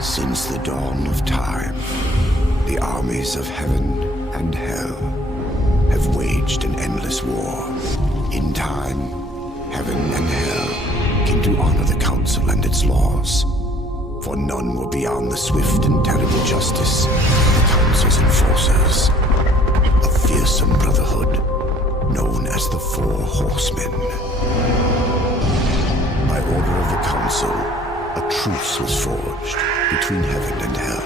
Since the dawn of time, the armies of heaven and hell have waged an endless war. In time, heaven and hell came to honor the council and its laws. For none were beyond the swift and terrible justice of the council's enforcers. A fearsome brotherhood known as the Four Horsemen. By order of the council, a truce was forged between heaven and hell.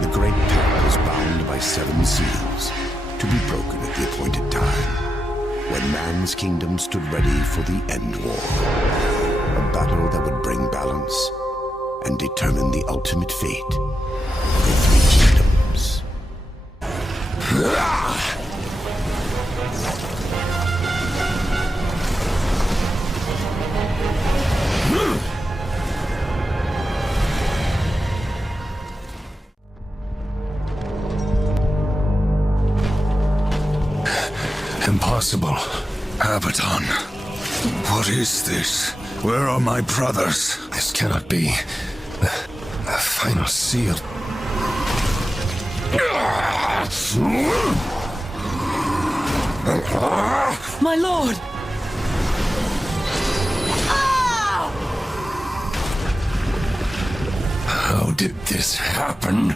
The great pact was bound by 7 seals to be broken at the appointed time, when man's kingdom stood ready for the end war. A battle that would bring balance and determine the ultimate fate of the 3 kingdoms. Impossible. Abaddon. What is this? Where are my brothers? This cannot be. The final seal. My lord! How did this happen?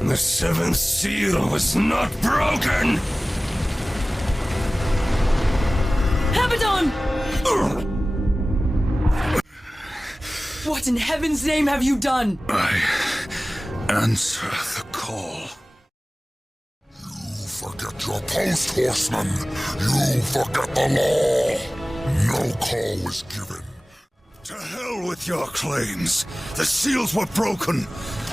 The 7th seal was not broken! Abaddon! What in heaven's name have you done? I answer the call. You forget your post, Horseman. You forget the law. No call was given. To hell with your claims. The seals were broken.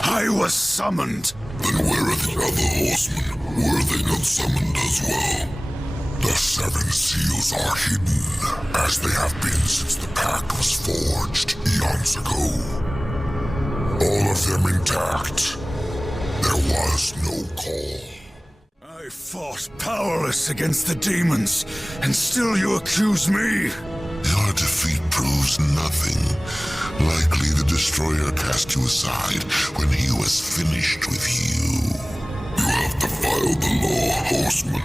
I was summoned. Then where are the other horsemen? Were they not summoned as well? The 7 seals are hidden, as they have been since the pact was forged eons ago. All of them intact. There was no call. I fought powerless against the demons, and still you accuse me? Your defeat proves nothing. Likely the Destroyer cast you aside when he was finished with you. You have defiled the law, Horseman.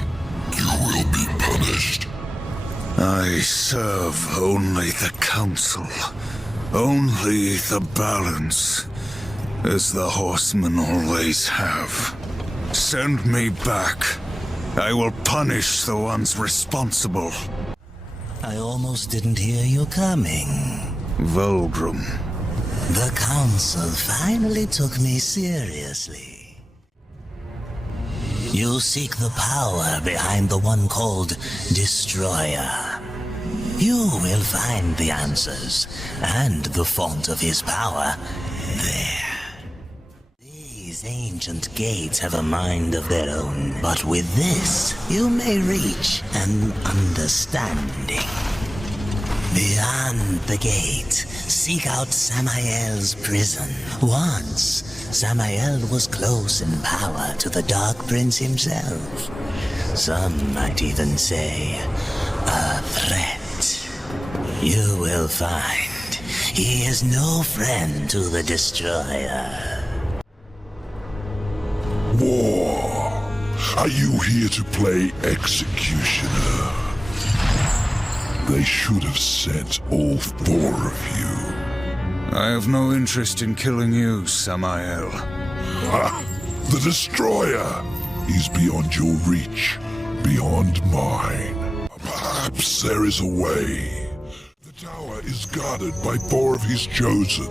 You will be punished. I serve only the Council. Only the balance. As the Horsemen always have. Send me back. I will punish the ones responsible. I almost didn't hear you coming. Vulgrim. The Council finally took me seriously. You seek the power behind the one called Destroyer. You will find the answers, and the font of his power, there. These ancient gates have a mind of their own, but with this, you may reach an understanding. Beyond the gate, seek out Samael's prison. Once, Samael was close in power to the Dark Prince himself. Some might even say, a threat. You will find he is no friend to the Destroyer. War. Are you here to play executioner? They should have sent all 4 of you. I have no interest in killing you, Samael. Ah, the Destroyer! He's beyond your reach, beyond mine. Perhaps there is a way. The tower is guarded by 4 of his chosen.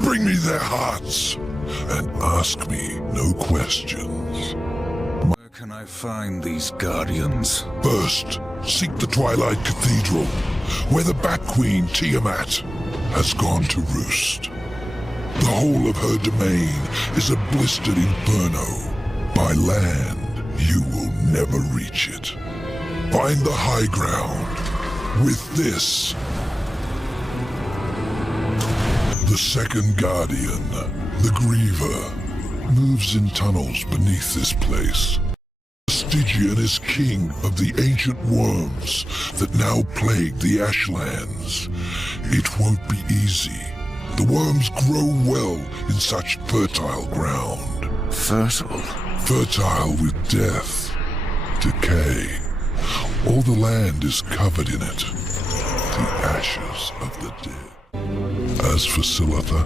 Bring me their hearts, and ask me no questions. Where can I find these guardians? First, seek the Twilight Cathedral, where the Bat Queen Tiamat has gone to roost. The whole of her domain is a blistered inferno. By land, you will never reach it. Find the high ground. With this, the second guardian, the Griever, moves in tunnels beneath this place. Stygian is king of the ancient worms that now plague the Ashlands. It won't be easy. The worms grow well in such fertile ground. Fertile? Fertile with death, decay. All the land is covered in it. The ashes of the dead. As for Silitha,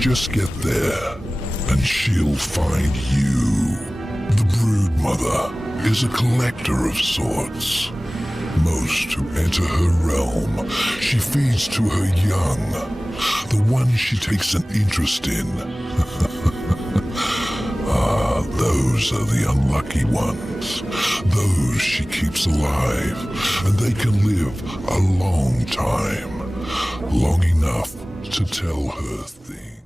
just get there, and she'll find you. The Brood Mother is a collector of sorts. Most who enter her realm, she feeds to her young, the ones she takes an interest in. Those are the unlucky ones. Those she keeps alive, and they can live a long time. Long enough to tell her thing.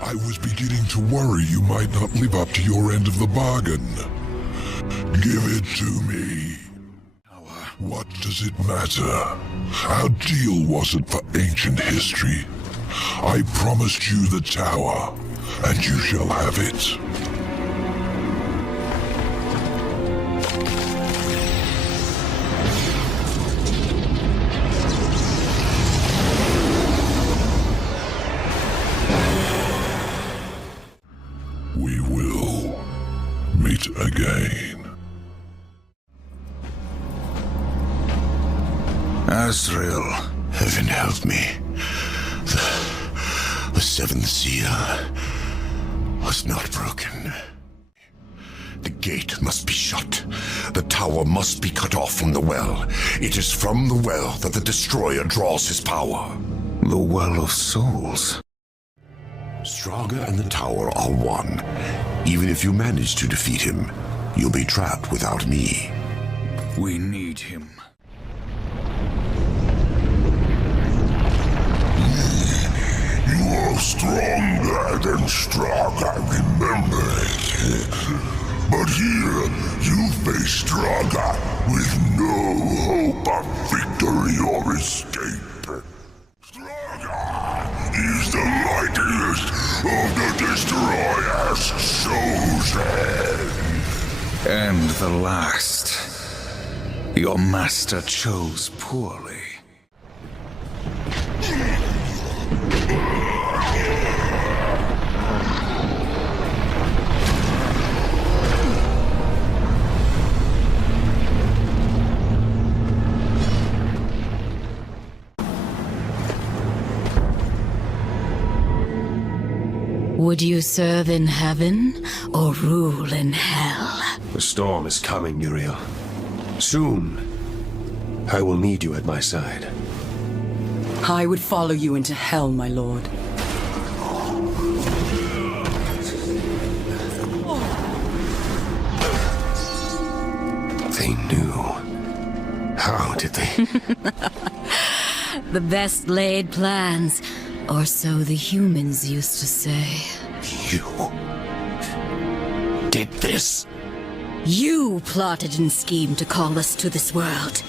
I was beginning to worry you might not live up to your end of the bargain. Give it to me. What does it matter? Our deal wasn't for ancient history. I promised you the tower, and you shall have it. We will meet again. Azrael. Heaven help me. The seventh seal was not broken. The gate must be shut. The tower must be cut off from the well. It is from the well that the Destroyer draws his power. The Well of Souls. Straga and the tower are one. Even if you manage to defeat him, you'll be trapped without me. We need him. You are stronger than Straga, remember it. But here, you face Straga with no hope of victory or escape. Straga is the mightiest of the Destroyer's chosen. And the last. Your master chose poorly. Would you serve in heaven or rule in hell? The storm is coming, Uriel. Soon, I will need you at my side. I would follow you into hell, my lord. They knew. How did they? The best laid plans, or so the humans used to say. You did this? You plotted and schemed to call us to this world.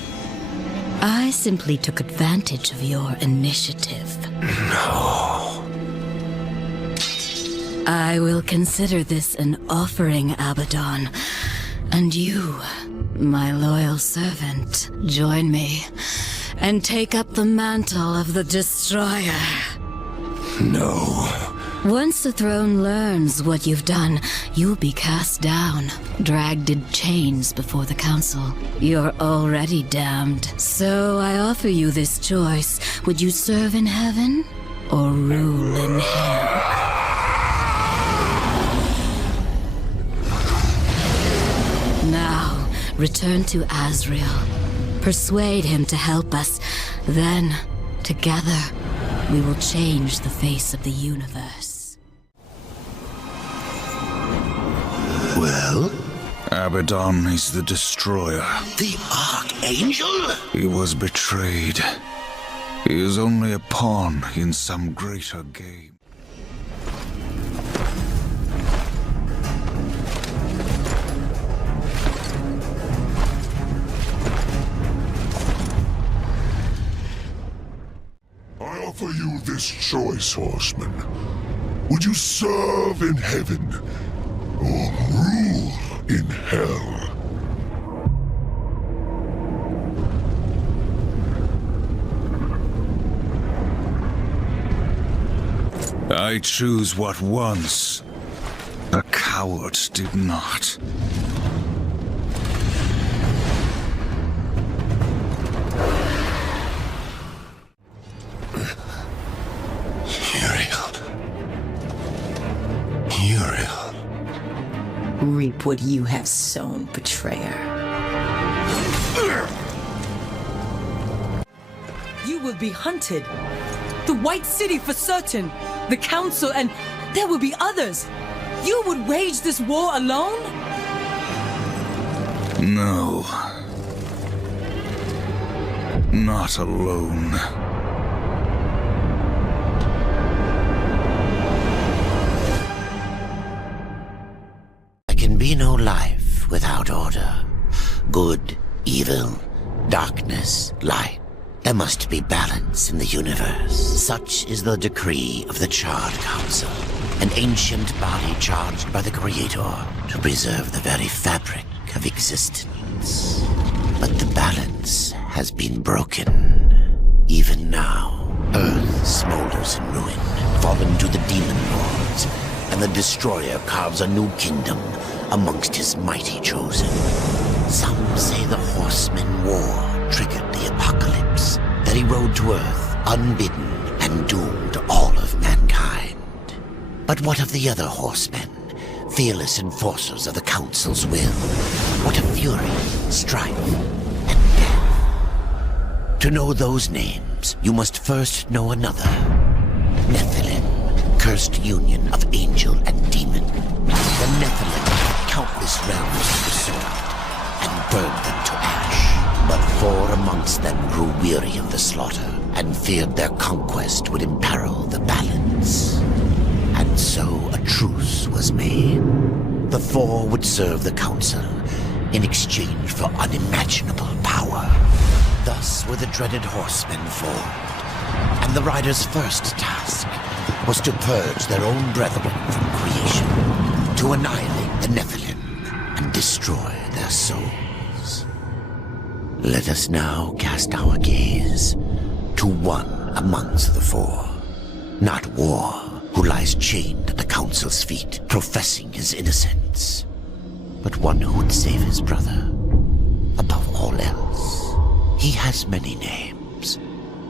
I simply took advantage of your initiative. No. I will consider this an offering, Abaddon. And you, my loyal servant, join me and take up the mantle of the Destroyer. No. Once the throne learns what you've done, you'll be cast down, dragged in chains before the council. You're already damned. So I offer you this choice. Would you serve in heaven or rule in hell? Now, return to Azrael. Persuade him to help us. Then, together, we will change the face of the universe. Well? Abaddon is the Destroyer. The Archangel? He was betrayed. He is only a pawn in some greater game. I offer you this choice, Horseman. Would you serve in heaven or rule in hell? I choose what once a coward did not. Uriel. Reap what you have sown, betrayer. You will be hunted. The White City for certain. The Council, and there will be others. You would wage this war alone? No. Not alone. There can be no life without order. Good, evil, darkness, light. There must be balance in the universe. Such is the decree of the Charred Council, an ancient body charged by the Creator to preserve the very fabric of existence. But the balance has been broken. Even now, Earth smolders in ruin, fallen to the demon lords, and the Destroyer carves a new kingdom amongst his mighty chosen. Some say the Horseman War triggered the apocalypse, that he rode to Earth unbidden and doomed all of mankind. But what of the other horsemen, fearless enforcers of the Council's will? What of fury, strife, and death? To know those names, you must first know another. Nephilim, cursed union of angel and demon. The Nephilim had countless realms to pursue and burned them to ash. But 4 amongst them grew weary of the slaughter and feared their conquest would imperil the balance. And so a truce was made. The 4 would serve the Council in exchange for unimaginable power. Thus were the dreaded Horsemen formed, and the Riders' first task was to purge their own brethren from creation, to annihilate the Nephilim and destroy their souls. Let us now cast our gaze to one amongst the 4, not War, who lies chained at the Council's feet, professing his innocence, but one who would save his brother above all else. He has many names: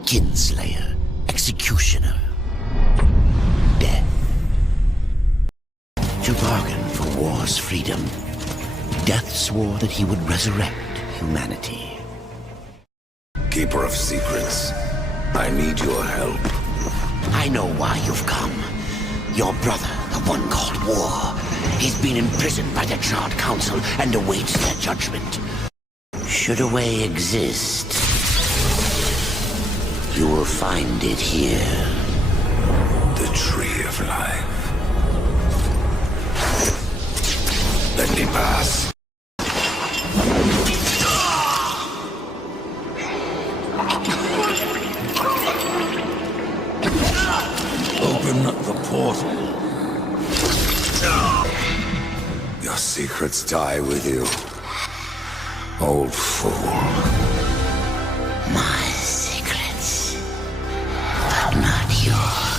Kinslayer, Executioner, Death. To bargain for war's freedom, Death swore that he would resurrect humanity. Keeper of secrets, I need your help. I know why you've come. Your brother, the one called War, he's been imprisoned by the Charred Council and awaits their judgment. Should a way exist, you will find it here. The Tree of Life. Let me pass. Open the portal. Your secrets die with you, old fool. My secrets, but not yours.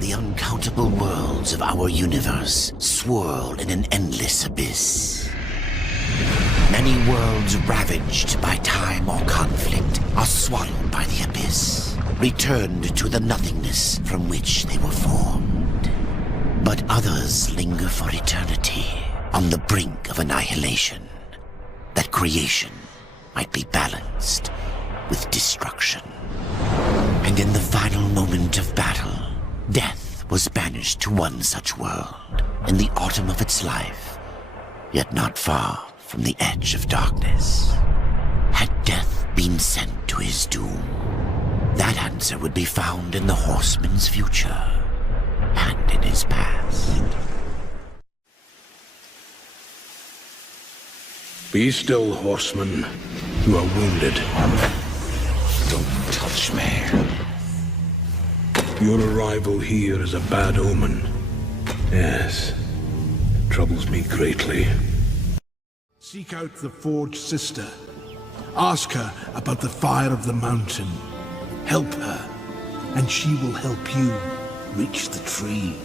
The uncountable worlds of our universe swirl in an endless abyss. Many worlds ravaged by time or conflict are swallowed by the abyss, returned to the nothingness from which they were formed. But others linger for eternity on the brink of annihilation, that creation might be balanced with destruction. And in the final moment of battle, Death was banished to one such world in the autumn of its life, yet not far from the edge of darkness. Had Death been sent to his doom? That answer would be found in the Horseman's future. his past. Be still, Horseman. You are wounded. Don't touch me. Your arrival here is a bad omen. Yes. It troubles me greatly. Seek out the Forge Sister. Ask her about the fire of the mountain. Help her, and she will help you reach the tree.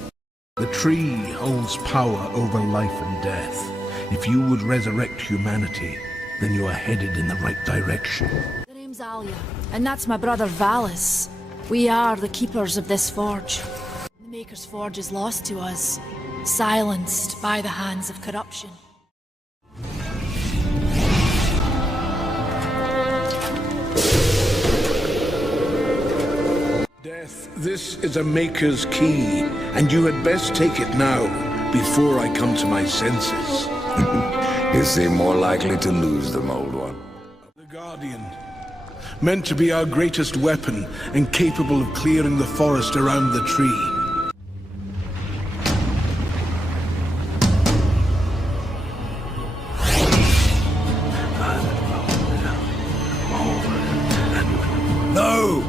The tree holds power over life and death. If you would resurrect humanity, then you are headed in the right direction. The name's Alia, and that's my brother Valis. We are the keepers of this forge. The Maker's Forge is lost to us, silenced by the hands of corruption. Death, this is a Maker's key, and you had best take it now, before I come to my senses. You seem more likely to lose them, old one. The Guardian, meant to be our greatest weapon and capable of clearing the forest around the tree. No!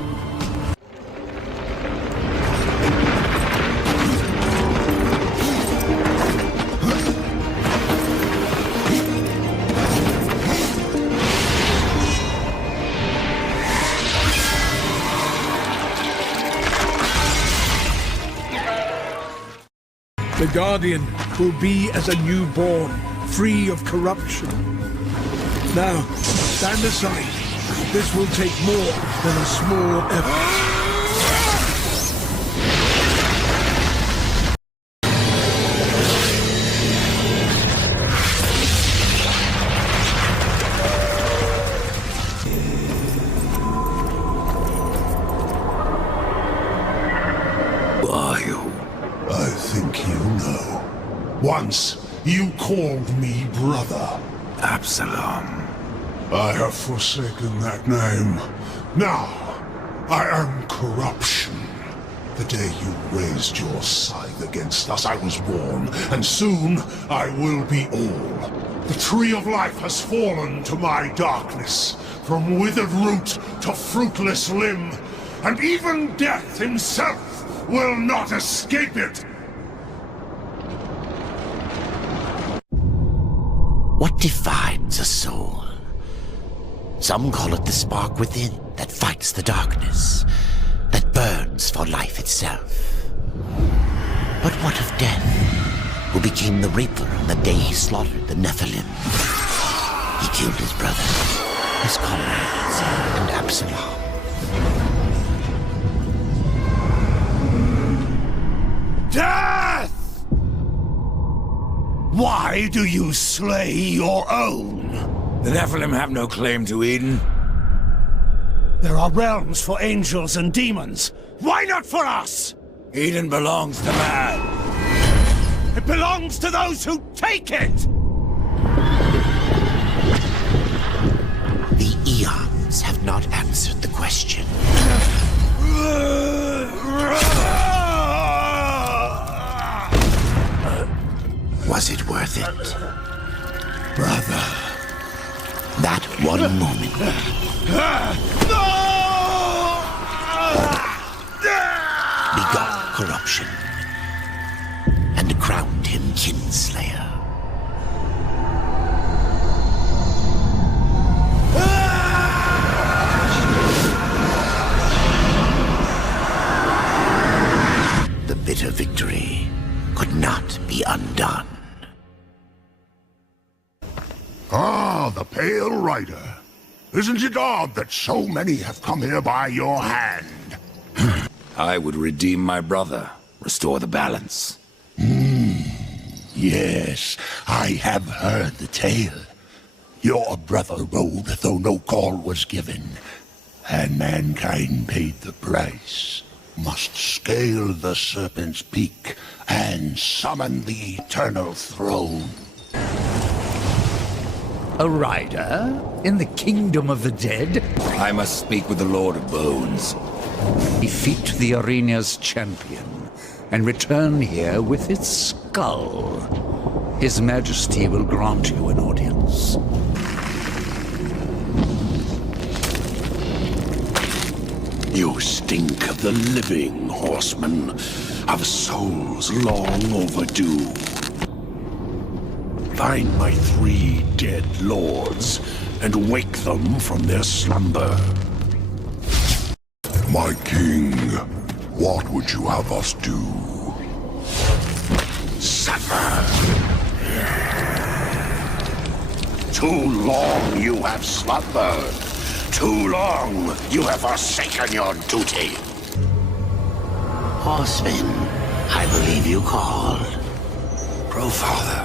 The Guardian will be as a newborn, free of corruption. Now, stand aside. This will take more than a small effort. I think you know. Once, you called me brother. Absalom. I have forsaken that name. Now, I am corruption. The day you raised your scythe against us, I was born, and soon I will be all. The tree of life has fallen to my darkness, from withered root to fruitless limb, and even death himself will not escape it! What divides a soul? Some call it the spark within that fights the darkness, that burns for life itself. But what of death, who became the Reaper on the day he slaughtered the Nephilim? He killed his brother, his comrades, and Absalom. Death! Why do you slay your own? The Nephilim have no claim to Eden. There are realms for angels and demons. Why not for us? Eden belongs to man. It belongs to those who take it! The eons have not answered the question. Was it worth it? Brother. That one moment. Begot corruption. And crowned him kinslayer. The bitter victory could not be undone. Ah, the Pale Rider. Isn't it odd that so many have come here by your hand? I would redeem my brother, restore the balance. Yes, I have heard the tale. Your brother rode, though no call was given, and mankind paid the price. Must scale the serpent's peak and summon the eternal throne. A rider? In the kingdom of the dead? I must speak with the Lord of Bones. Defeat the arena's champion, and return here with its skull. His Majesty will grant you an audience. You stink of the living, Horseman, of souls long overdue. Find my 3 dead lords and wake them from their slumber. My king, what would you have us do? Suffer! Too long you have slumbered. Too long you have forsaken your duty. Horseman, I believe you called. Father,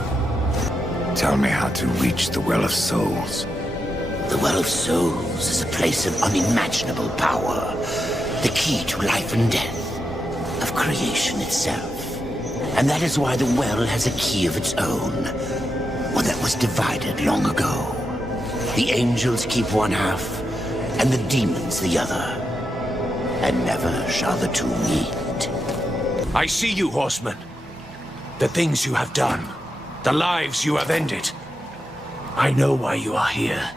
tell me how to reach the Well of Souls. The Well of Souls is a place of unimaginable power. The key to life and death, of creation itself. And that is why the well has a key of its own, one that was divided long ago. The angels keep one half, and the demons the other. And never shall the two meet. I see you, Horseman. The things you have done, the lives you have ended. I know why you are here.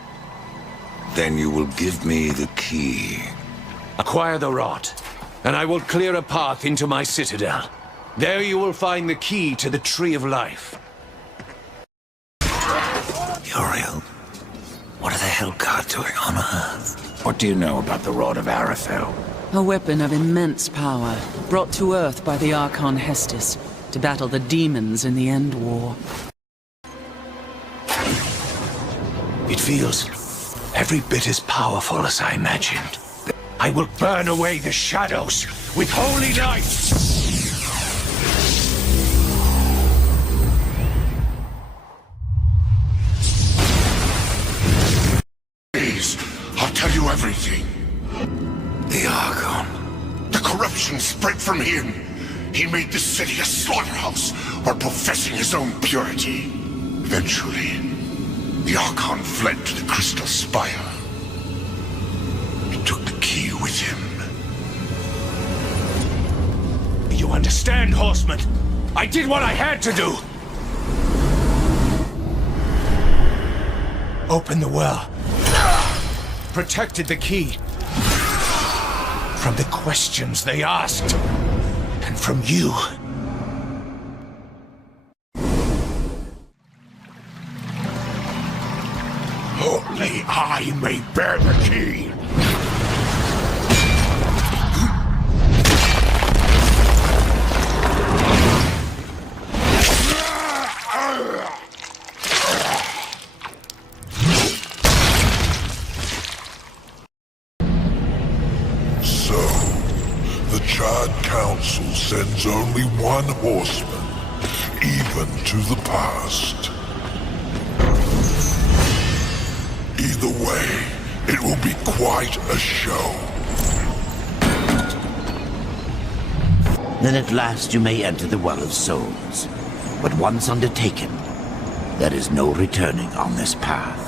Then you will give me the key. Acquire the rod, and I will clear a path into my citadel. There you will find the key to the Tree of Life. Uriel, what are the Hellguard doing on Earth? What do you know about the Rod of Arathel? A weapon of immense power, brought to Earth by the Archon Hestus to battle the demons in the End War. It feels every bit as powerful as I imagined. I will burn away the shadows with holy light! Please, I'll tell you everything. The Archon. The corruption spread from him. He made the city a slaughterhouse while professing his own purity. Eventually, the Archon fled to the Crystal Spire. He took the key with him. You understand, Horseman? I did what I had to do! Opened the well. Protected the key. From the questions they asked. And from you. Only I may bear the key. So, the Chad Council sends only one horseman, even to the past. Either way, it will be quite a show. Then at last you may enter the Well of Souls. But once undertaken, there is no returning on this path.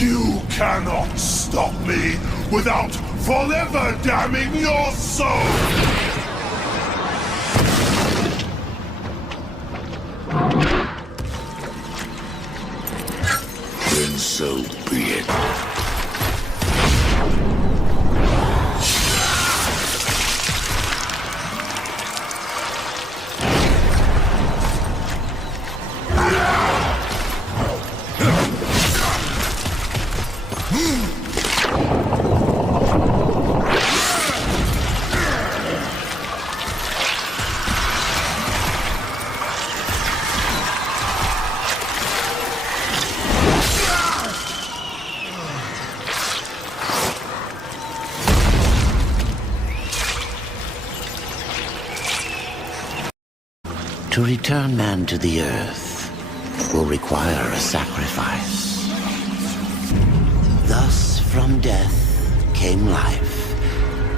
You cannot stop me without forever damning your soul! Then so be it. To return man to the earth will require a sacrifice. Thus, from death came life,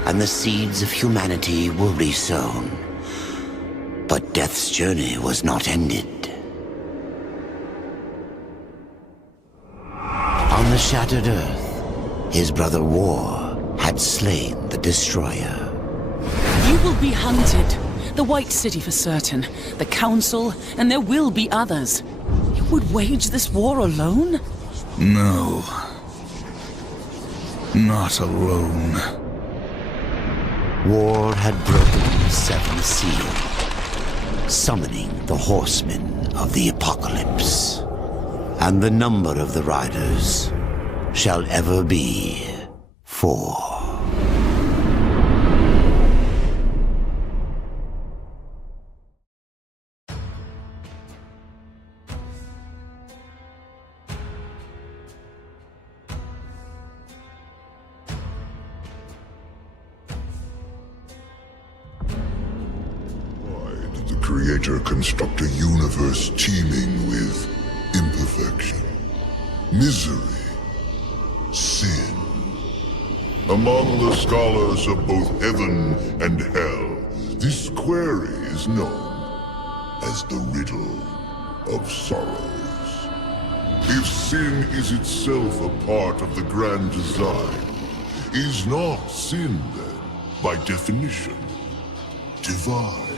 and the seeds of humanity were resown. But death's journey was not ended. On the shattered earth, his brother War had slain the destroyer. You will be hunted. The White City for certain. The Council, and there will be others. You would wage this war alone? No. Not alone. War had broken the seventh seal, summoning the Horseman of the Apocalypse. And the number of the riders shall ever be 4. Creator construct a universe teeming with imperfection, misery, sin. Among the scholars of both heaven and hell, this query is known as the riddle of sorrows. If sin is itself a part of the grand design, is not sin then, by definition, divine?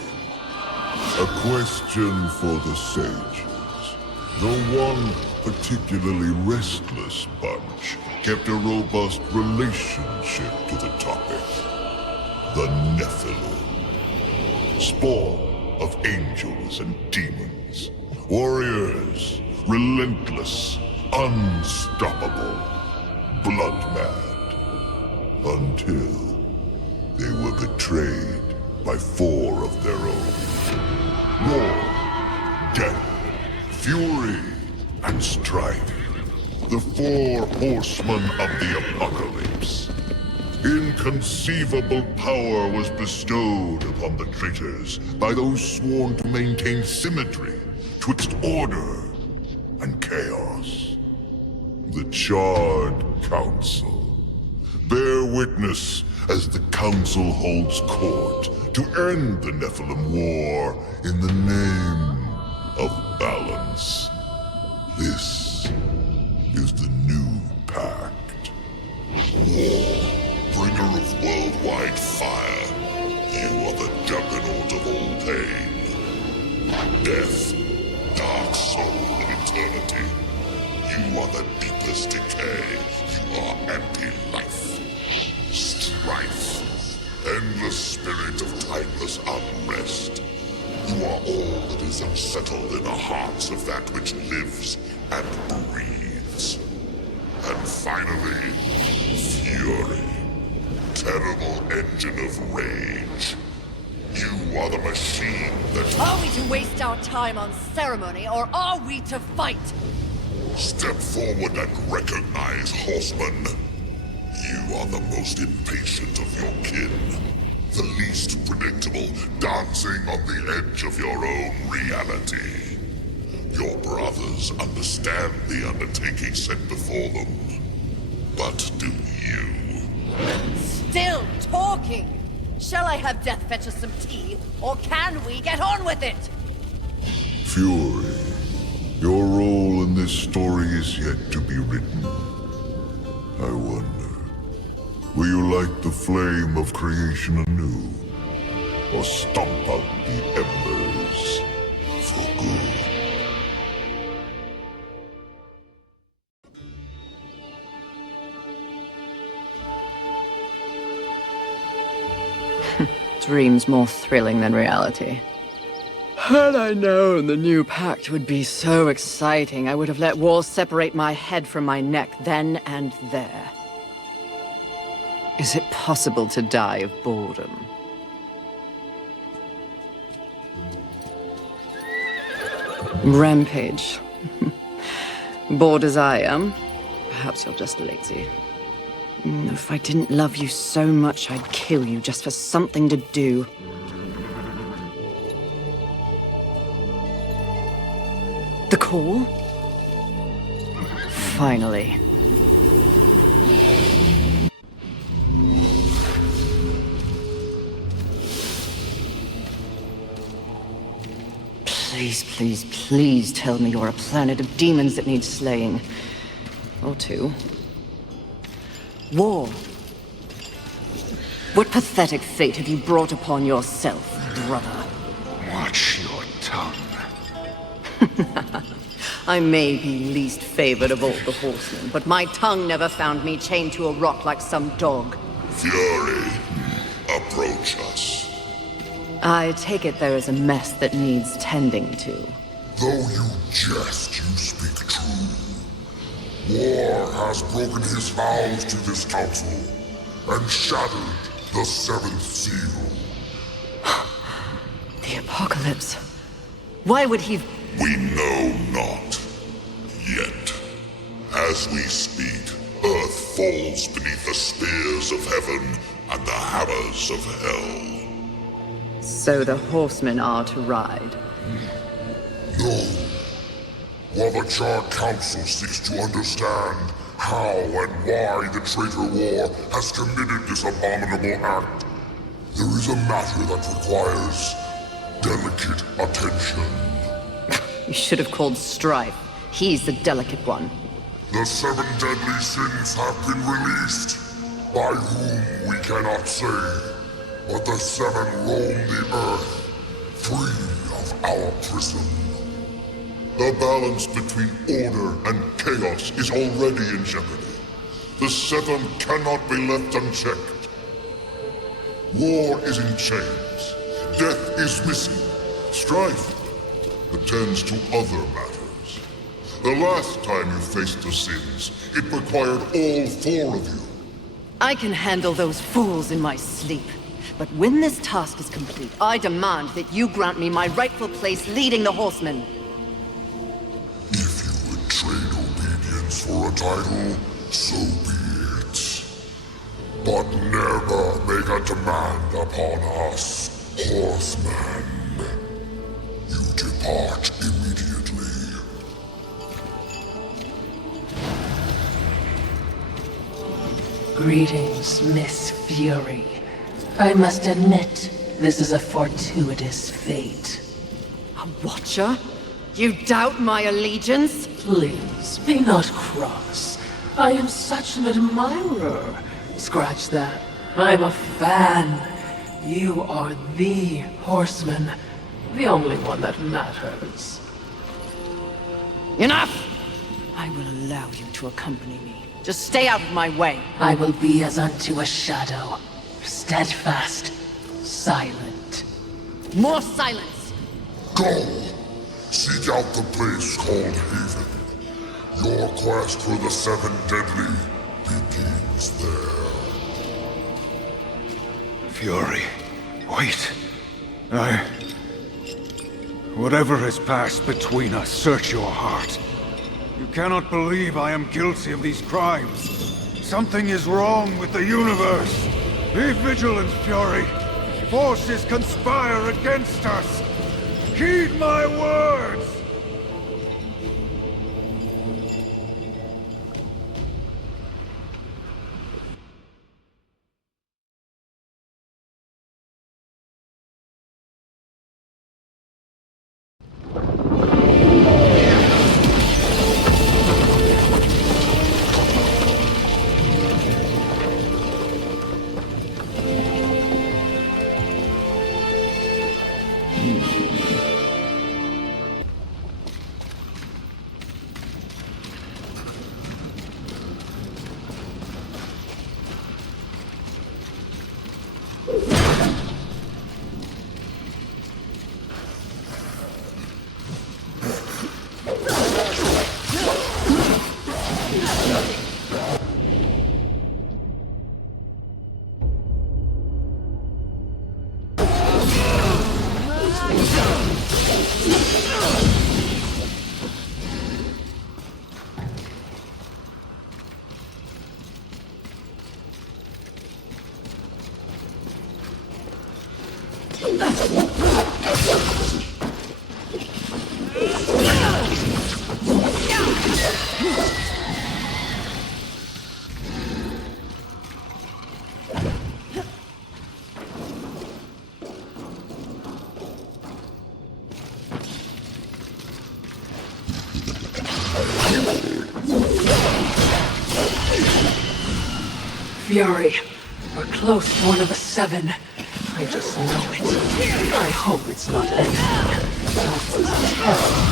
A question for the sages. The one particularly restless bunch kept a robust relationship to the topic. The Nephilim. Spawn of angels and demons. Warriors, relentless, unstoppable, blood-mad. Until they were betrayed by 4 of their own. War, death, fury, and strife. The 4 horsemen of the apocalypse. Inconceivable power was bestowed upon the traitors by those sworn to maintain symmetry twixt order and chaos. The Charred Council. Bear witness as the Council holds court to end the Nephilim War in the name of balance. This is the new pact. War, bringer of worldwide fire. You are the juggernaut of all pain. Death, dark soul of eternity. You are the deepest decay. You are anti-life. Strife. Endless spirit of timeless unrest. You are all that is unsettled in the hearts of that which lives and breathes. And finally, fury. Terrible engine of rage. You are the machine that... Are we to waste our time on ceremony, or are we to fight? Step forward and recognize, Horseman. You are the most impatient of your kin. The least predictable, dancing on the edge of your own reality. Your brothers understand the undertaking set before them. But do you? Still talking! Shall I have Death fetch us some tea, or can we get on with it? Fury, your role in this story is yet to be written. I wonder, will you light the flame of creation anew, or stomp out the embers for good? Dreams more thrilling than reality. Had I known the new pact would be so exciting, I would have let War separate my head from my neck then and there. Is it possible to die of boredom? Rampage. Bored as I am, perhaps you're just lazy. If I didn't love you so much, I'd kill you just for something to do. The call? Finally. Please, please, please tell me you're a planet of demons that needs slaying. Or two. War. What pathetic fate have you brought upon yourself, brother? Watch your tongue. I may be least favored of all the horsemen, but my tongue never found me chained to a rock like some dog. Fury, approach us. I take it there is a mess that needs tending to. Though you jest, you speak true. War has broken his vows to this council and shattered the seventh seal. The apocalypse. Why would he... We know not. Yet. As we speak, Earth falls beneath the spears of heaven and the hammers of hell. So the horsemen are to ride? No. While the Charred Council seeks to understand how and why the traitor war has committed this abominable act, there is a matter that requires delicate attention. You should have called Strife. He's the delicate one. The 7 deadly sins have been released, by whom we cannot say. But the 7 roam the earth, free of our prison. The balance between order and chaos is already in jeopardy. The 7 cannot be left unchecked. War is in chains. Death is missing. Strife attends to other matters. The last time you faced the sins, it required all 4 of you. I can handle those fools in my sleep. But when this task is complete, I demand that you grant me my rightful place leading the horsemen. If you would trade obedience for a title, so be it. But never make a demand upon us, horseman. You depart immediately. Greetings, Miss Fury. I must admit, this is a fortuitous fate. A watcher? You doubt my allegiance? Please, be not cross. I am such an admirer. Scratch that. I'm a fan. You are the horseman. The only one that matters. Enough! I will allow you to accompany me. Just stay out of my way. I will be as unto a shadow. Steadfast. Silent. More silence! Go! Seek out the place called Haven. Your quest for the 7 deadly begins there. Fury, wait. Whatever has passed between us, search your heart. You cannot believe I am guilty of these crimes. Something is wrong with the universe. Be vigilant, Fury. Forces conspire against us. Heed my words! Fury, we're close to one of the seven. I just know it. I hope it's not anything. That's terrible.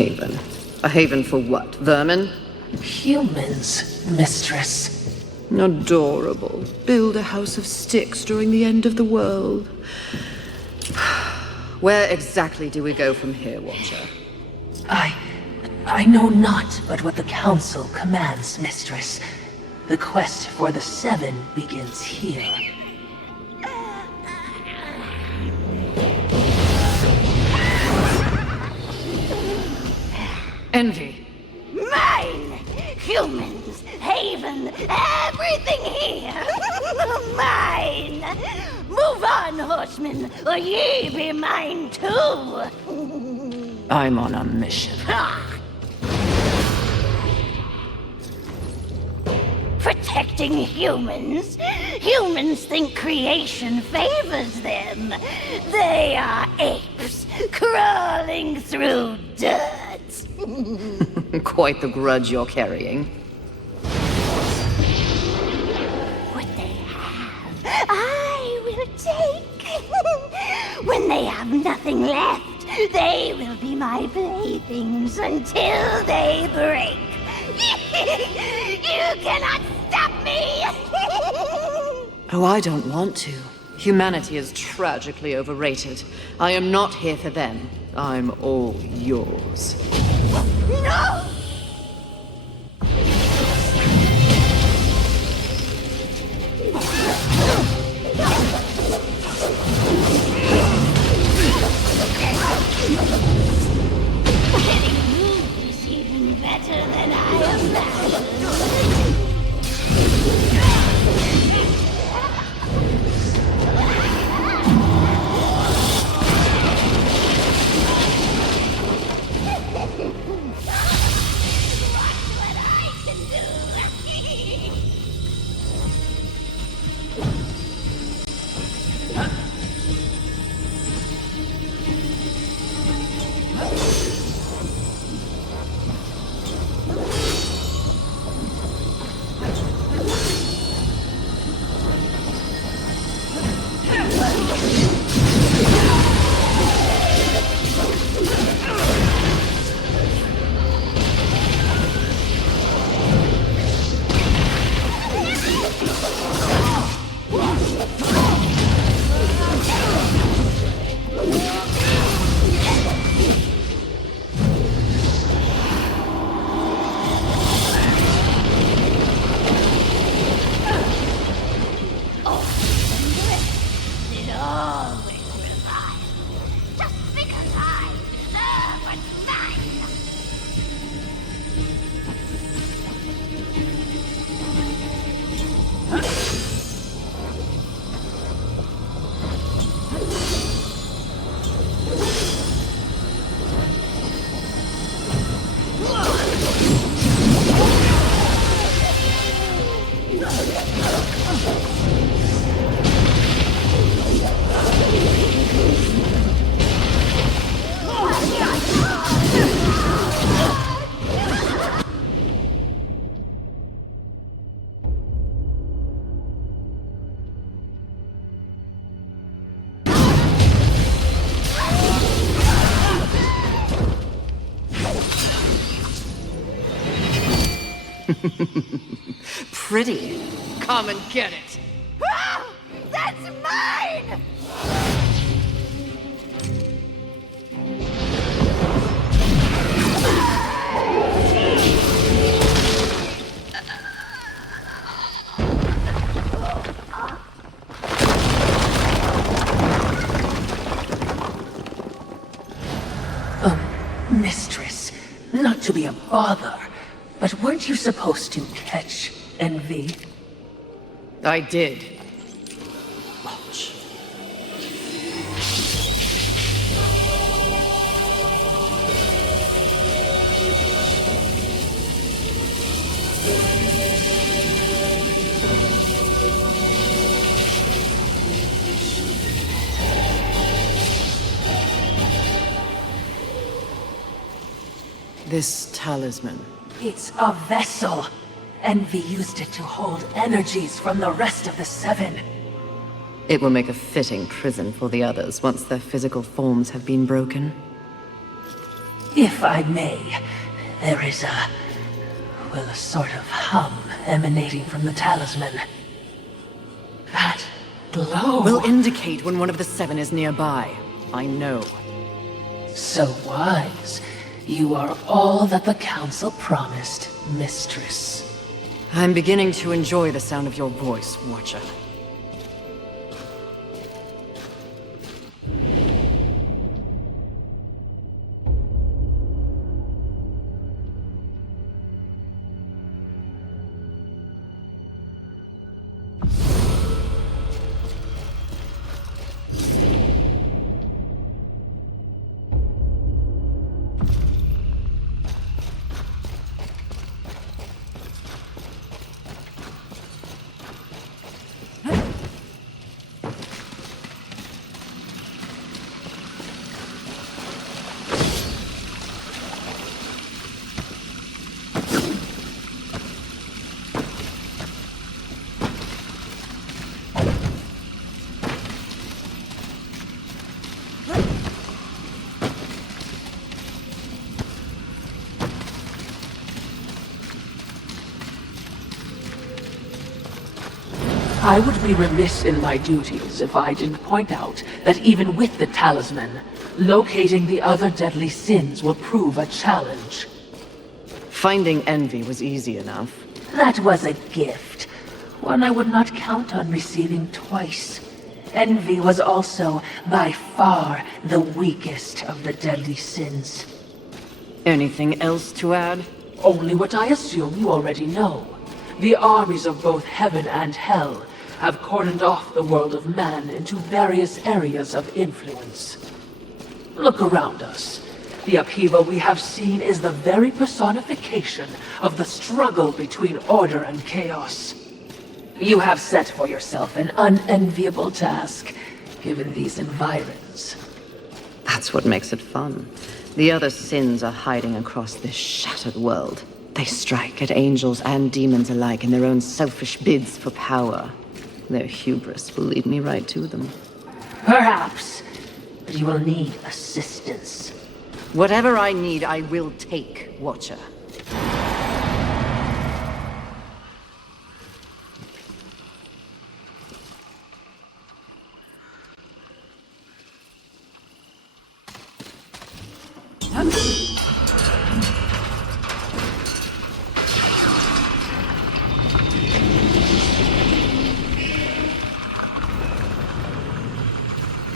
Haven. A haven for what? Vermin? Humans, mistress. Adorable. Build a house of sticks during the end of the world. Where exactly do we go from here, Watcher? I know not but what the Council commands, mistress. The quest for the Seven begins here. Envy. Mine! Humans, Haven, everything here! Mine! Move on, Horseman, or ye be mine too! I'm on a mission. Protecting humans? Humans think creation favors them. They are apes, crawling through dirt. Quite the grudge you're carrying. What they have, I will take. When they have nothing left, they will be my playthings until they break. You cannot stop me! Oh, I don't want to. Humanity is tragically overrated. I am not here for them. I'm all yours. No! Getting you is even better than I imagined. Pretty. Come and get it. Ah! That's mine! Mistress, not to be a bother, but weren't you supposed to catch Envy? I did. This talisman. It's a vessel. Envy used it to hold energies from the rest of the Seven. It will make a fitting prison for the others once their physical forms have been broken. If I may, there is a sort of hum emanating from the talisman. That glow will indicate when one of the Seven is nearby. I know. So wise. You are all that the Council promised, Mistress. I'm beginning to enjoy the sound of your voice, Watcher. I would be remiss in my duties if I didn't point out that even with the talisman, locating the other deadly sins will prove a challenge. Finding Envy was easy enough. That was a gift, one I would not count on receiving twice. Envy was also, by far, the weakest of the deadly sins. Anything else to add? Only what I assume you already know. The armies of both heaven and hell have cordoned off the world of man into various areas of influence. Look around us. The upheaval we have seen is the very personification of the struggle between order and chaos. You have set for yourself an unenviable task, given these environs. That's what makes it fun. The other sins are hiding across this shattered world. They strike at angels and demons alike in their own selfish bids for power. Their hubris will lead me right to them. Perhaps, but you will need assistance. Whatever I need, I will take, Watcher.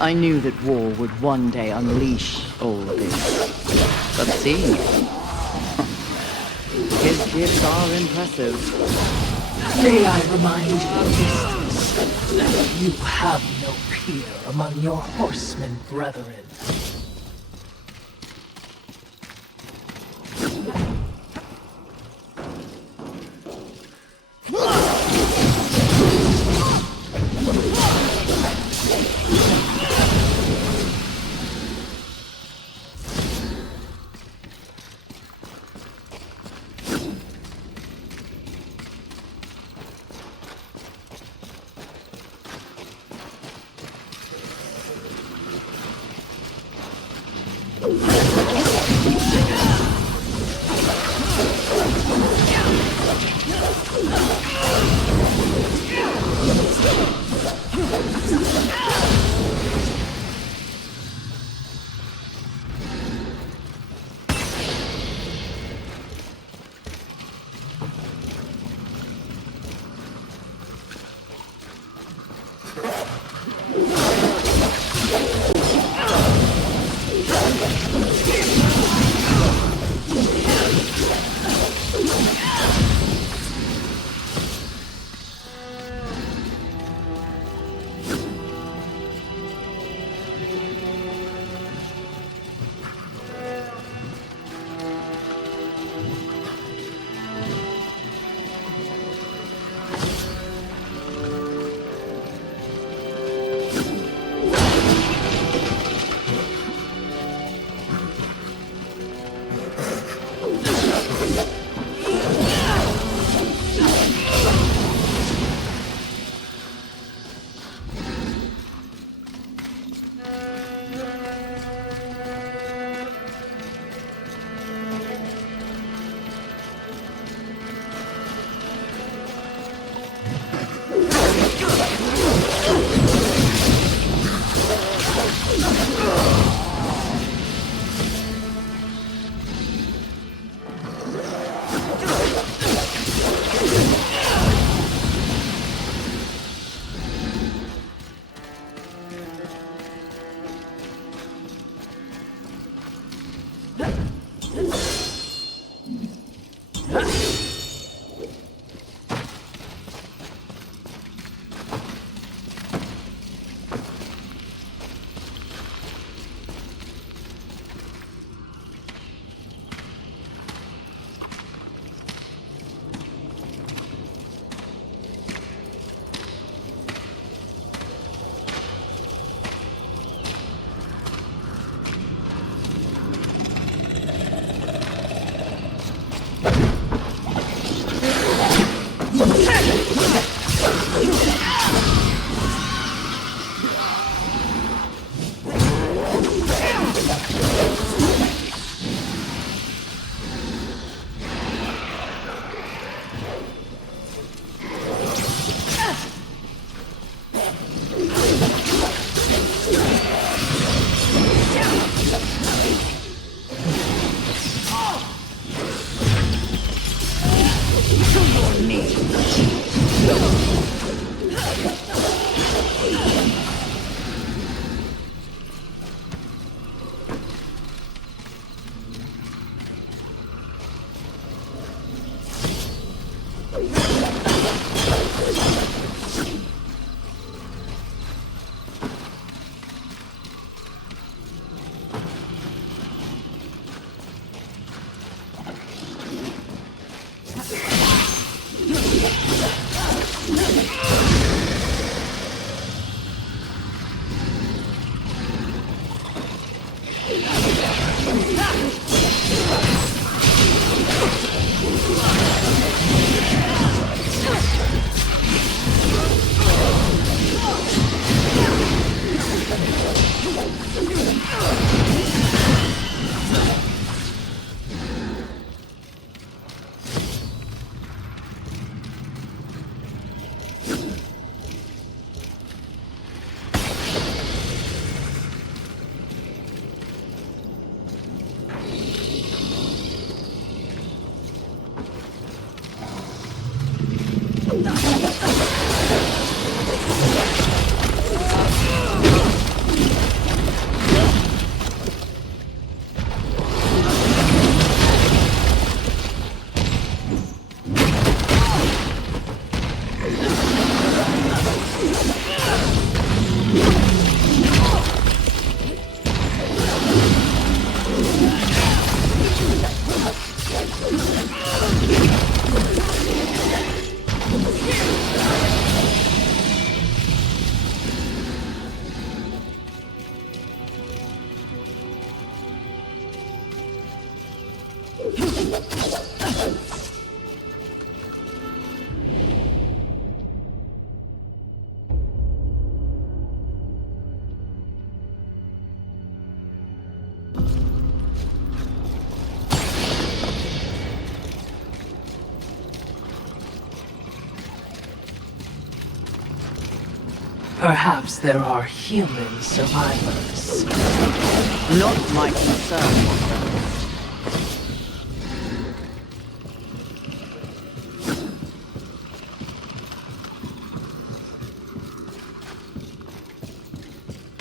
I knew that war would one day unleash all this. But see, his gifts are impressive. May I remind you, Mistress, that you have no peer among your horsemen brethren. Perhaps there are human survivors. Not my concern.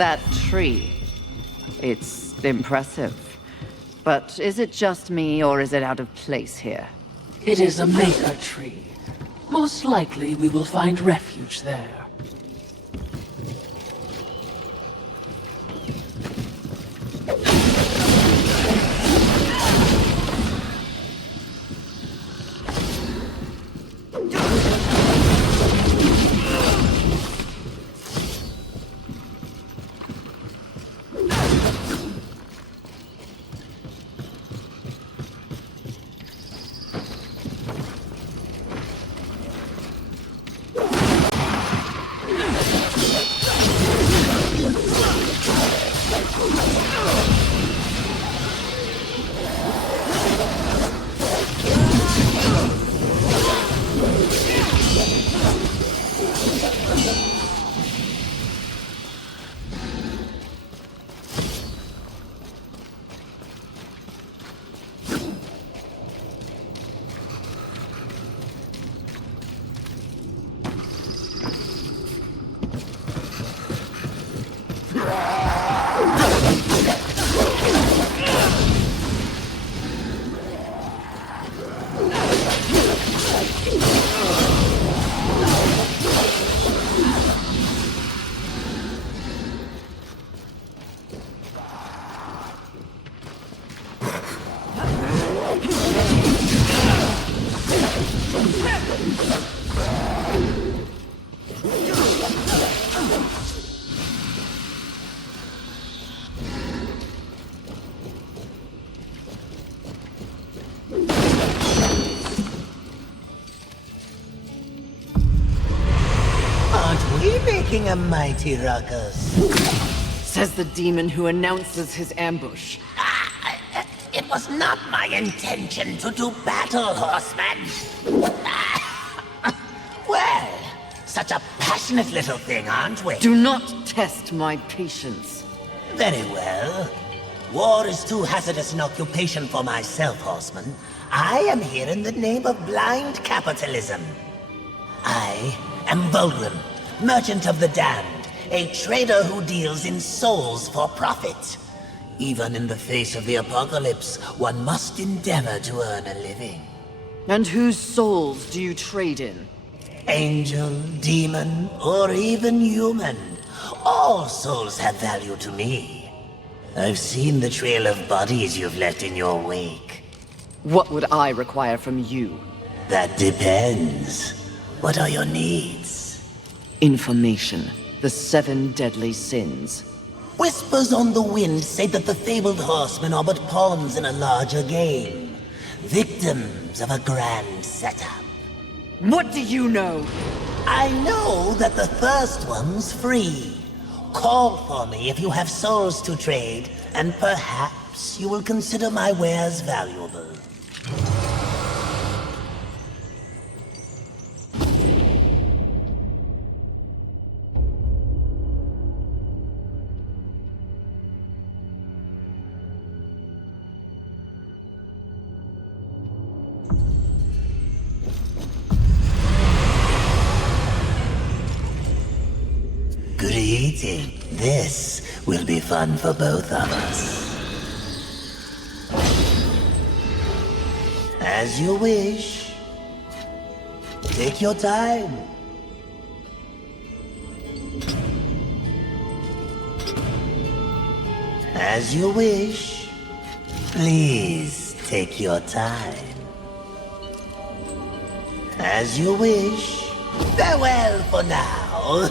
That tree. It's impressive. But is it just me, or is it out of place here? It is a maker tree. Most likely we will find refuge there. Making a mighty ruckus. Says the demon who announces his ambush. It was not my intention to do battle, Horseman. Well, such a passionate little thing, aren't we? Do not test my patience. Very well. War is too hazardous an occupation for myself, Horseman. I am here in the name of blind capitalism. I am Volgrim, Merchant of the Damned, a trader who deals in souls for profit. Even in the face of the apocalypse, one must endeavor to earn a living. And whose souls do you trade in? Angel, demon, or even human. All souls have value to me. I've seen the trail of bodies you've left in your wake. What would I require from you? That depends. What are your needs? Information. The 7 deadly sins. Whispers on the wind say that the fabled horsemen are but pawns in a larger game. Victims of a grand setup. What do you know? I know that the first one's free. Call for me if you have souls to trade, and perhaps you will consider my wares valuable. Good eating. This will be fun for both of us. As you wish. Take your time. As you wish. Please take your time. As you wish. Farewell for now.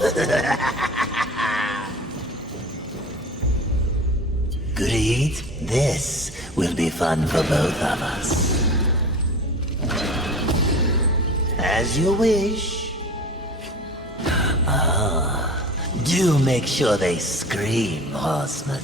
Good eat. This will be fun for both of us. As you wish. Do make sure they scream, Horseman.